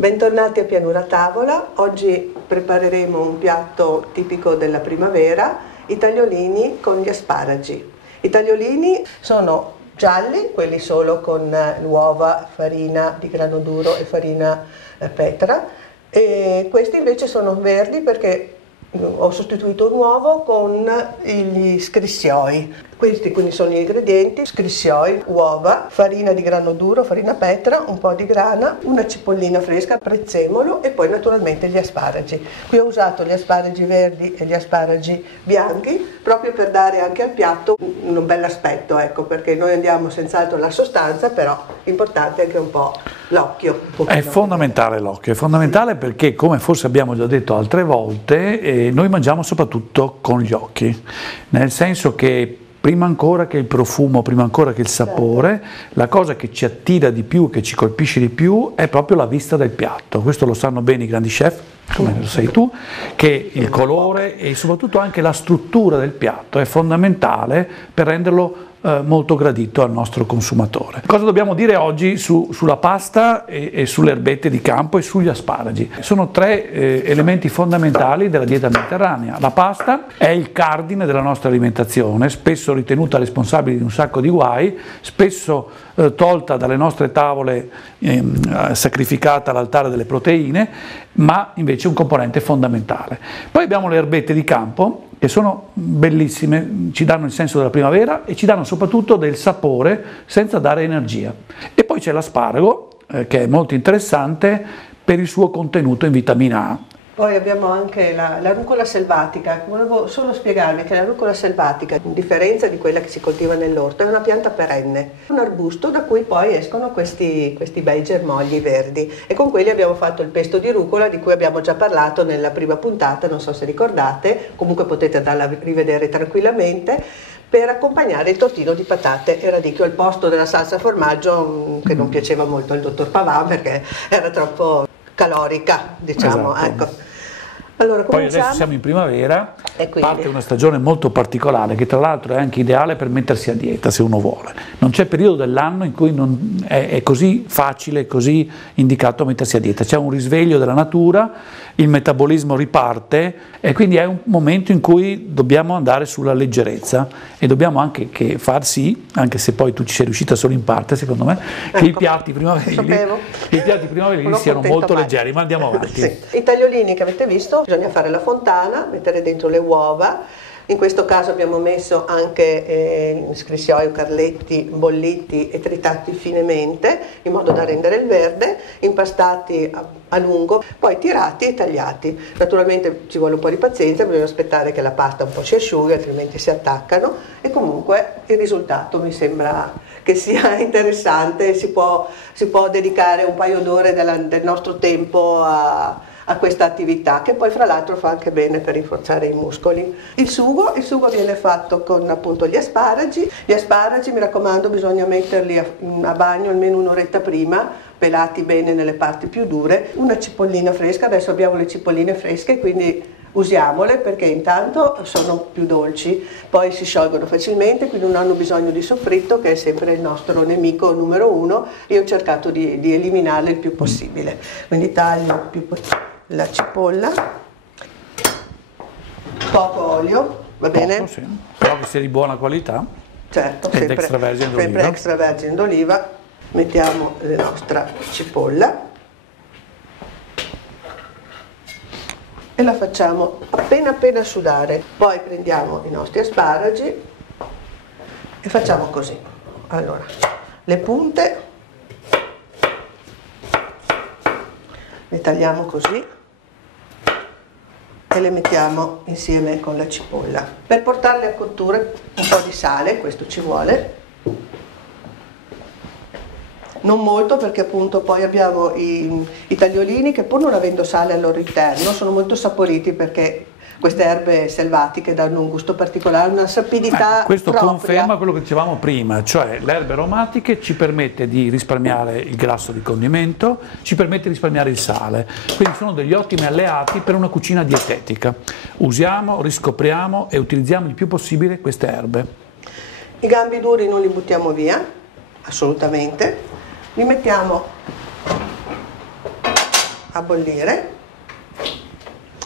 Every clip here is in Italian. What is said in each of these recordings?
Bentornati a Pianura Tavola. Oggi prepareremo un piatto tipico della primavera, i tagliolini con gli asparagi. I tagliolini sono gialli, quelli solo con l'uova, farina di grano duro e farina petra, e questi invece sono verdi perché ho sostituito un uovo con gli scrissioi. Questi quindi sono gli ingredienti: scrissioi, uova, farina di grano duro, farina petra, un po' di grana, una cipollina fresca, prezzemolo e poi naturalmente gli asparagi. Qui ho usato gli asparagi verdi e gli asparagi bianchi proprio per dare anche al piatto un bel aspetto, ecco, perché noi andiamo senz'altro alla sostanza, però l'importante è anche un po' l'occhio. È fondamentale l'occhio, è fondamentale perché, come forse abbiamo già detto altre volte, noi mangiamo soprattutto con gli occhi, nel senso che prima ancora che il profumo, prima ancora che il sapore, la cosa che ci attira di più, che ci colpisce di più, è proprio la vista del piatto. Questo lo sanno bene i grandi chef, come lo sai tu, che il colore e soprattutto anche la struttura del piatto è fondamentale per renderlo molto gradito al nostro consumatore. Cosa dobbiamo dire oggi sulla pasta e sulle erbette di campo e sugli asparagi? Sono tre elementi fondamentali della dieta mediterranea. La pasta è il cardine della nostra alimentazione, spesso ritenuta responsabile di un sacco di guai, spesso tolta dalle nostre tavole, sacrificata all'altare delle proteine, ma invece un componente fondamentale. Poi abbiamo le erbette di campo, che sono bellissime, ci danno il senso della primavera e ci danno soprattutto del sapore senza dare energia. E poi c'è l'asparago, che è molto interessante per il suo contenuto in vitamina A. Poi abbiamo anche la rucola selvatica. Volevo solo spiegarvi che la rucola selvatica, in differenza di quella che si coltiva nell'orto, è una pianta perenne, un arbusto da cui poi escono questi bei germogli verdi, e con quelli abbiamo fatto il pesto di rucola di cui abbiamo già parlato nella prima puntata, non so se ricordate, comunque potete andarla a rivedere tranquillamente, per accompagnare il tortino di patate e radicchio al posto della salsa formaggio, che non piaceva molto al dottor Pavan perché era troppo calorica, diciamo. Esatto. Ecco. Allora, poi adesso siamo in primavera, quindi parte una stagione molto particolare che tra l'altro è anche ideale per mettersi a dieta se uno vuole. Non c'è periodo dell'anno in cui è così facile, così indicato mettersi a dieta. C'è un risveglio della natura, il metabolismo riparte e quindi è un momento in cui dobbiamo andare sulla leggerezza e dobbiamo anche far sì, anche se poi tu ci sei riuscita solo in parte secondo me, che i piatti primaverili siano molto leggeri, ma andiamo avanti. Sì. I tagliolini che avete visto, bisogna fare la fontana, mettere dentro le uova. In questo caso abbiamo messo anche scrissioi, carletti bolliti e tritati finemente in modo da rendere il verde, impastati a lungo, poi tirati e tagliati. Naturalmente ci vuole un po' di pazienza, bisogna aspettare che la pasta un po' si asciughi, altrimenti si attaccano, e comunque il risultato mi sembra che sia interessante. Si può dedicare un paio d'ore del nostro tempo a questa attività, che poi fra l'altro fa anche bene per rinforzare i muscoli. Il sugo viene fatto con appunto gli asparagi. Gli asparagi, mi raccomando, bisogna metterli a bagno almeno un'oretta prima, pelati bene nelle parti più dure. Una cipollina fresca, adesso abbiamo le cipolline fresche, quindi usiamole perché intanto sono più dolci, poi si sciolgono facilmente, quindi non hanno bisogno di soffritto, che è sempre il nostro nemico numero uno. Io ho cercato di eliminarle il più possibile, quindi taglio la cipolla, poco olio, va bene? Sì. Però che sia di buona qualità. Certo, sempre extravergine d'oliva. Mettiamo la nostra cipolla e la facciamo appena sudare. Poi prendiamo i nostri asparagi e facciamo così. Allora, le punte le tagliamo così e le mettiamo insieme con la cipolla. Per portarle a cottura un po' di sale, questo ci vuole, non molto, perché appunto poi abbiamo i tagliolini che, pur non avendo sale al loro interno, sono molto saporiti perché queste erbe selvatiche danno un gusto particolare, una sapidità questo propria. Conferma quello che dicevamo prima, cioè le erbe aromatiche ci permette di risparmiare il grasso di condimento, ci permette di risparmiare il sale, quindi sono degli ottimi alleati per una cucina dietetica. Usiamo, riscopriamo e utilizziamo il più possibile queste erbe. I gambi duri non li buttiamo via, assolutamente, li mettiamo a bollire,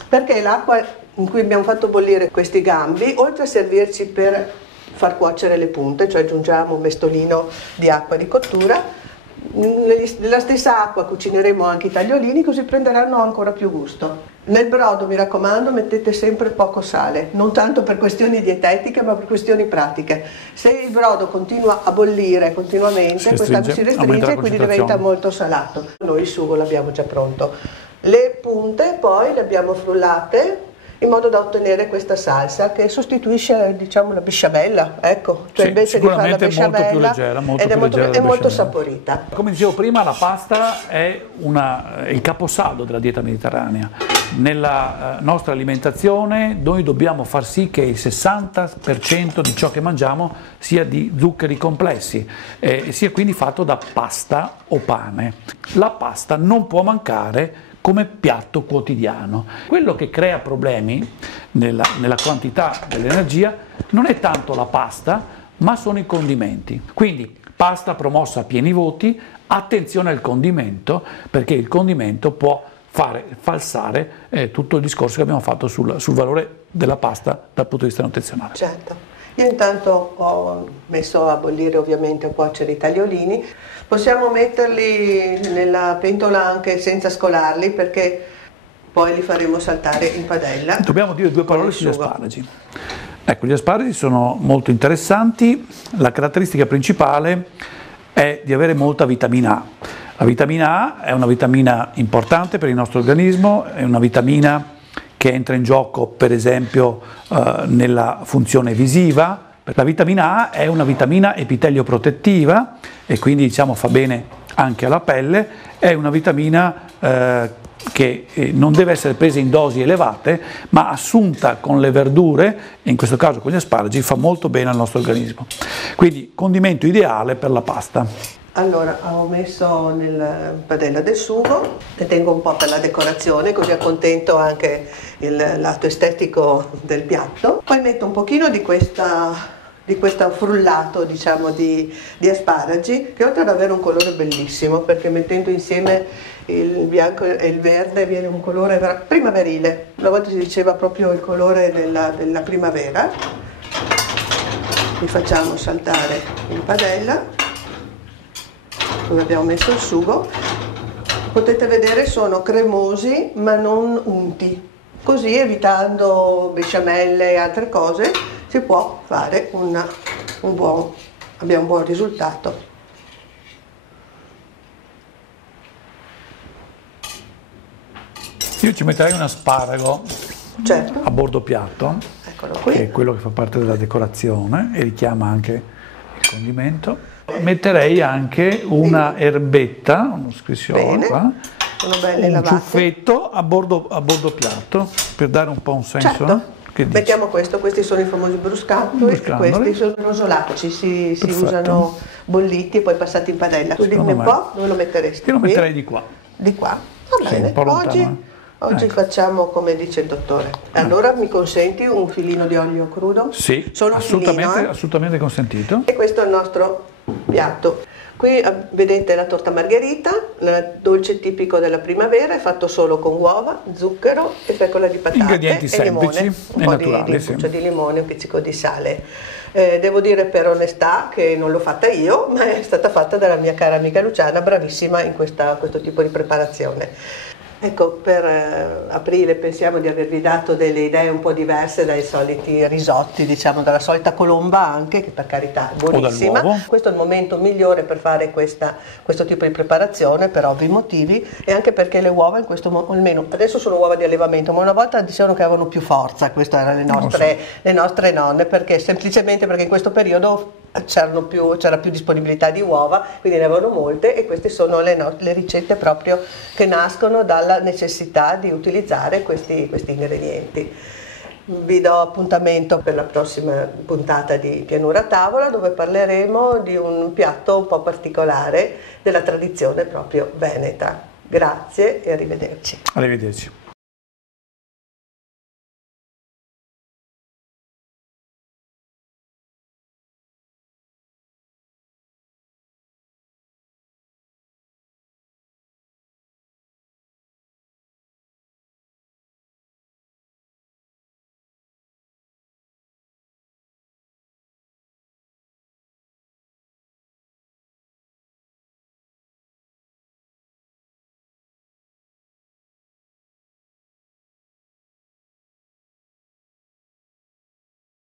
perché l'acqua in cui abbiamo fatto bollire questi gambi, oltre a servirci per far cuocere le punte, cioè aggiungiamo un mestolino di acqua di cottura, nella stessa acqua cucineremo anche i tagliolini, così prenderanno ancora più gusto. Nel brodo, mi raccomando, mettete sempre poco sale, non tanto per questioni dietetiche ma per questioni pratiche. Se il brodo continua a bollire continuamente, si restringe e quindi diventa molto salato. Noi il sugo l'abbiamo già pronto. Le punte poi le abbiamo frullate in modo da ottenere questa salsa che sostituisce, diciamo, la besciamella, ecco, cioè sì, invece di fare la besciamella molto più leggera, è molto saporita. Come dicevo prima, la pasta è il caposaldo della dieta mediterranea. Nella nostra alimentazione noi dobbiamo far sì che il 60% di ciò che mangiamo sia di zuccheri complessi e sia quindi fatto da pasta o pane. La pasta non può mancare come piatto quotidiano. Quello che crea problemi nella quantità dell'energia non è tanto la pasta, ma sono i condimenti. Quindi pasta promossa a pieni voti, attenzione al condimento, perché il condimento può fare falsare tutto il discorso che abbiamo fatto sul valore della pasta dal punto di vista nutrizionale. Certo. Io intanto ho messo a bollire, ovviamente, a cuocere i tagliolini. Possiamo metterli nella pentola anche senza scolarli, perché poi li faremo saltare in padella. Dobbiamo dire due parole sugli asparagi. Ecco, gli asparagi sono molto interessanti. La caratteristica principale è di avere molta vitamina A. La vitamina A è una vitamina importante per il nostro organismo, è una vitamina che entra in gioco per esempio nella funzione visiva. La vitamina A è una vitamina epitelio protettiva e quindi diciamo fa bene anche alla pelle, è una vitamina che non deve essere presa in dosi elevate, ma assunta con le verdure, e in questo caso con gli asparagi, fa molto bene al nostro organismo. Quindi condimento ideale per la pasta. Allora, ho messo nella padella del sugo, ne tengo un po' per la decorazione, così accontento anche il lato estetico del piatto. Poi metto un pochino di questo frullato, diciamo, di asparagi, che oltre ad avere un colore bellissimo, perché mettendo insieme il bianco e il verde viene un colore primaverile. Una volta si diceva proprio il colore della primavera. Li facciamo saltare in padella, dove abbiamo messo il sugo. Potete vedere sono cremosi ma non unti, così evitando besciamelle e altre cose si può fare abbiamo un buon risultato. Io ci metterei un asparago, certo, a bordo piatto, eccolo qui, che è quello che fa parte della decorazione e richiama anche il condimento. Metterei anche una erbetta, uno scricciolo qua, un ciuffetto a bordo piatto, per dare un po' un senso. Certo. Mettiamo questi sono i famosi bruscatoli, questi sono rosolacci, si usano bolliti e poi passati in padella. Tu dimmi un po' dove lo metteresti? Io lo metterei di qua. Di qua? Va bene. Oggi ecco, facciamo come dice il dottore. Allora mi consenti un filino di olio crudo? Sì, solo assolutamente consentito. E questo è il nostro piatto. Qui vedete la torta margherita, il dolce tipico della primavera, è fatto solo con uova, zucchero e fecola di patate. Ingredienti e limone, semplici un e po' naturali. di buccia di limone, un pizzico di sale. Devo dire per onestà che non l'ho fatta io, ma è stata fatta dalla mia cara amica Luciana, bravissima in questo tipo di preparazione. Ecco, per aprile pensiamo di avervi dato delle idee un po' diverse dai soliti risotti, diciamo dalla solita colomba anche, che per carità è buonissima. Questo è il momento migliore per fare questo tipo di preparazione per ovvi motivi e anche perché le uova in questo momento, almeno adesso sono uova di allevamento, ma una volta dicevano che avevano più forza, queste erano le nostre nonne, semplicemente perché in questo periodo c'era più disponibilità di uova, quindi ne avevano molte e queste sono le ricette proprio che nascono dalla necessità di utilizzare questi ingredienti. Vi do appuntamento per la prossima puntata di Pianura a tavola, dove parleremo di un piatto un po' particolare della tradizione proprio veneta. Grazie e arrivederci. Arrivederci.